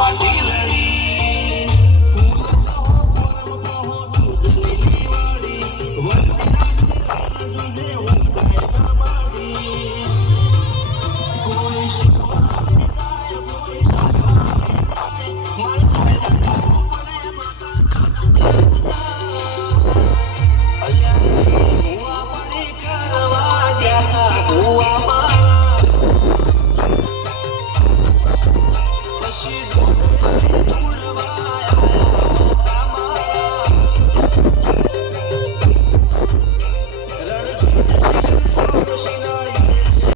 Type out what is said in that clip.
માટી લડી દૂધની વાળી વળતી રાખતી દૂધે ઊંઘાય ના માડી કોઈ શીખવાડે જાય કોઈ શીખવાડે જાય માર થાય ના પડે માતા અલ્યા પાણી કરવા ગયા હુઆ મારા પછી